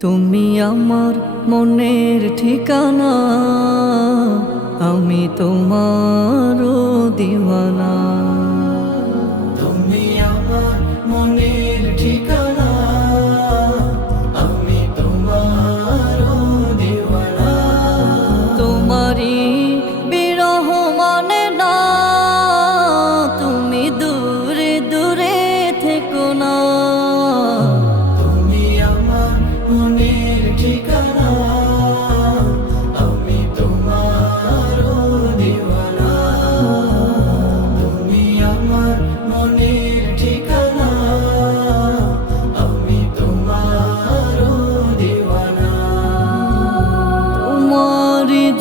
তুমি আমার মনের ঠিকানা আমি তোমার দিওয়ানা।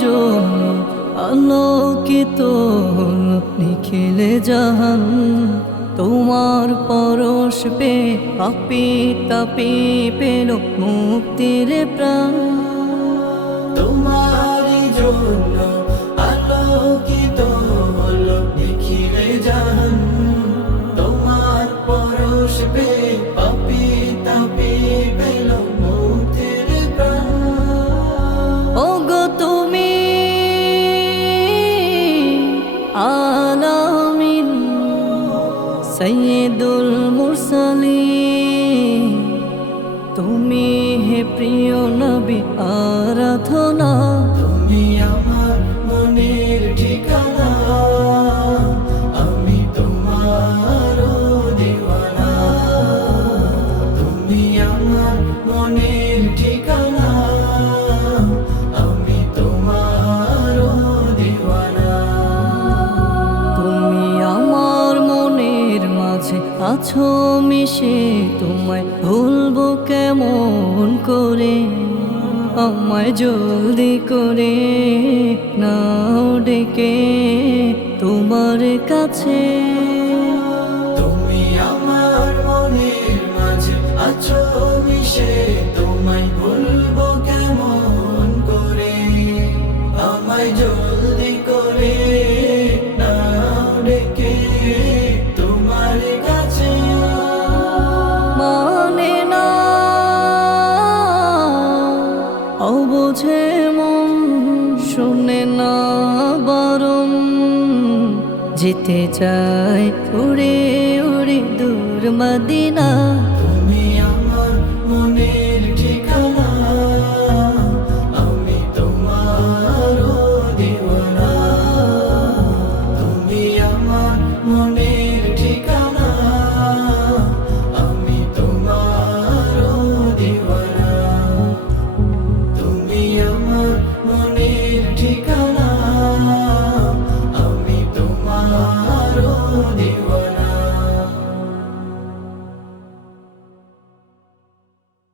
জন্য আলোকিত নিখিলে জাহান। তোমার পরশ পে পাপি তাপি পেল মুক্তির প্রাণ। তোমার জন্য সৈয়দুল মুরসালিন, তুমি হে প্রিয় নবী আরাধনা, তুমি আমার মনের ঠিকানা, আমি তোমার দিওয়ানা, তুমি আমার মনের ঠিকানা। আছো মিশে তোমায় ভুলবো কেমন করে? আমায় জলদি করে নাও ডেকে তোমার কাছে। অবুঝে মন শুনে না বরণ। যেতে চায় উড়ে উড়ে দূর মদিনা।